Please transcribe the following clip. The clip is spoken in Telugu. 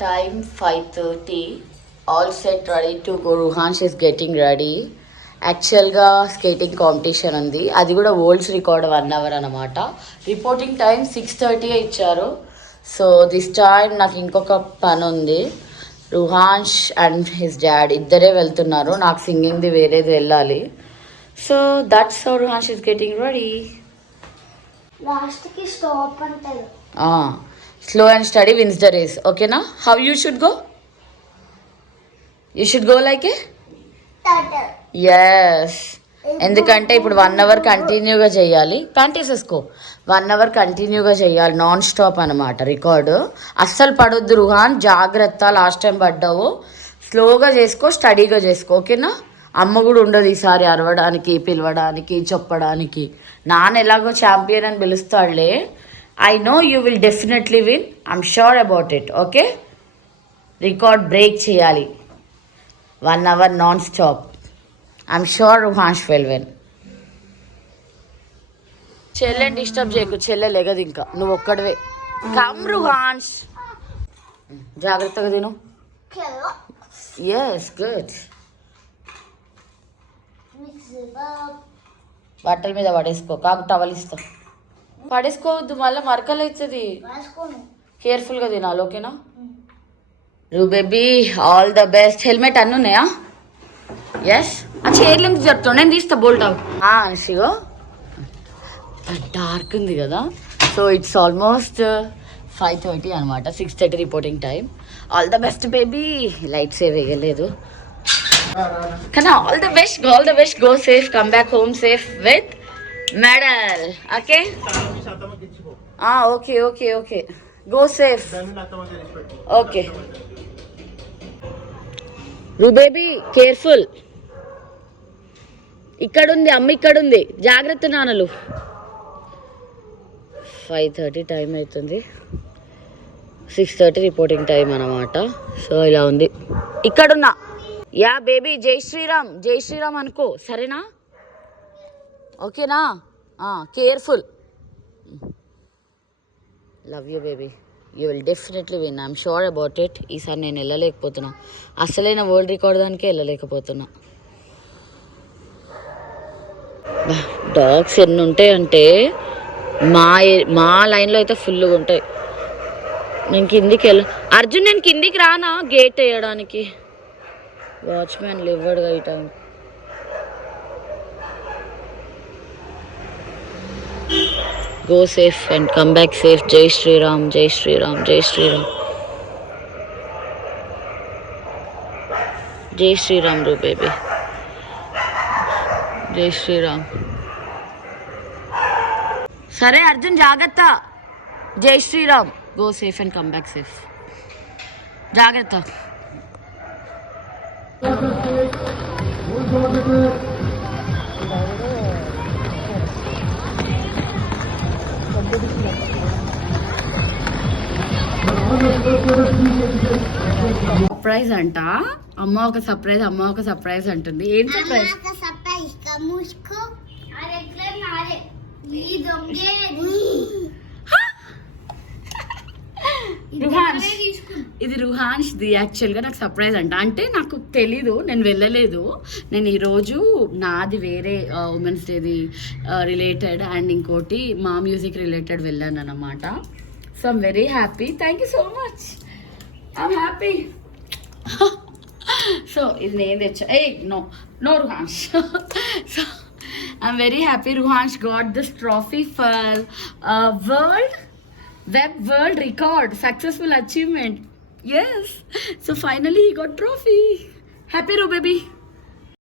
Time 5:30. All set, ready to go. Ruhansh is getting ready. యాక్చువల్గా స్కేటింగ్ కాంపిటీషన్ ఉంది, అది కూడా వరల్డ్స్ రికార్డ్ 1 hour అనమాట. రిపోర్టింగ్ టైం 6:30 ఇచ్చారు. సో దిస్ టైం నాకు ఇంకొక పని ఉంది. రుహాన్ష్ అండ్ హిస్ డాడ్ ఇద్దరే వెళ్తున్నారు, నాకు సింగింగ్ది వేరేది వెళ్ళాలి. So that's how Ruhansh is getting ready. లాస్ట్కి స్టాప్ అంటారు. Slow and study wins the race. ఓకేనా? How you should go? You should go like A S. ఎందుకంటే ఇప్పుడు 1 hour కంటిన్యూగా చేయాలి. ప్యాంటీస్ వేసుకో. 1 hour కంటిన్యూగా చేయాలి, నాన్ స్టాప్ అనమాట రికార్డు. అస్సలు పడొద్దు రుహాన్, జాగ్రత్త. లాస్ట్ టైం పడ్డావు. స్లోగా చేసుకో, స్టడీగా చేసుకో. ఓకేనా? అమ్మ కూడా ఉండదు ఈసారి అరవడానికి, పిలవడానికి, చెప్పడానికి. నాన్న ఎలాగో ఛాంపియన్ అని పిలుస్తాడులే. I know you will definitely win. I'm sure about it. Okay? Record break చేయాలి 1 hour non stop. I'm sure Ruhansh will win. చెల్లెని డిస్టర్బ్ చేయకు, చెల్లె లేగదు ఇంకా, నువ్వు ఒక్కడవే. కమ్ రుహాన్ష్, జాగ్రత్తగా తిను. Yes, good. బట్టల మీద పడేసుకో, కాకు టవల్ ఇస్తా. పడేసుకోవద్దు, మళ్ళీ మరకలు అవుతుంది. కేర్ఫుల్గా తినాలి. ఓకేనా? రూ baby, all the best. Helmet అన్నీ ఉన్నాయా? ఎస్. ఆ చైర్లు ఎందుకు చెప్తాను, నేను తీస్తా. బోల్ట్ షిగో డార్క్ ఉంది కదా. సో ఇట్స్ ఆల్మోస్ట్ 5:30 అనమాట. 6:30 reporting time. All the best baby. Lights ఏ వేయలేదు కానీ all the best, all the best. Go safe, come back home safe with medal. Okay? Okay okay okay. Go safe. Okay Ru baby, careful. ఇక్కడుంది అమ్మ, ఇక్కడుంది, జాగ్రత్త నాన్నలు. 5:30 టైం అవుతుంది. 6:30 రిపోర్టింగ్ టైం అన్నమాట. సో ఇలా ఉంది. ఇక్కడున్నా. యా బేబీ, జై శ్రీరామ్, జై శ్రీరామ్ అనుకో. సరేనా? ఓకేనా? Careful. Love you baby. You will definitely win. I'm sure about it. ఈసారి నేను వెళ్ళలేకపోతున్నా, అసలైన వరల్డ్ రికార్డ్ దానికే వెళ్ళలేకపోతున్నా. డాగ్స్ ఎన్ని ఉంటాయి అంటే మా లైన్లో అయితే ఫుల్గా ఉంటాయి. నేను కిందికి అర్జున్, నేను కిందికి రానా గేట్ వేయడానికి? వాచ్మ్యాన్ ఇవ్వడుగా ఈ time. Go safe and come back safe. జై శ్రీరామ్, జై శ్రీరామ్, జై శ్రీరామ్, జై శ్రీరామ్ రూ బేబీ, జై శ్రీరామ్. సరే అర్జున్, జాగ్రత్త. Jai Shriram. Go safe and come back safe. జాగ్రత్త. సర్ప్రైజ్ అంట. అమ్మ ఒక సర్ప్రైజ్, అమ్మ ఒక సర్ప్రైజ్ అంటుంది. ఏం సర్ప్రైజ్? ఇది రుహాన్ష్ది. యాక్చువల్గా నాకు సర్ప్రైజ్ అంట. అంటే నాకు తెలీదు, నేను వెళ్ళలేదు. నేను ఈరోజు నాది వేరే ఉమెన్స్ డేది రిలేటెడ్ అండ్ ఇంకోటి మా మ్యూజిక్ రిలేటెడ్ వెళ్ళాను అనమాట. So I'm very happy. Thank you so much. I'm happy. So ఇది నేను తెచ్చా. No Ruhansh. So I'm very happy Ruhansh got this trophy for world record, successful achievement. Yes, so finally he got trophy. Happy Ru baby.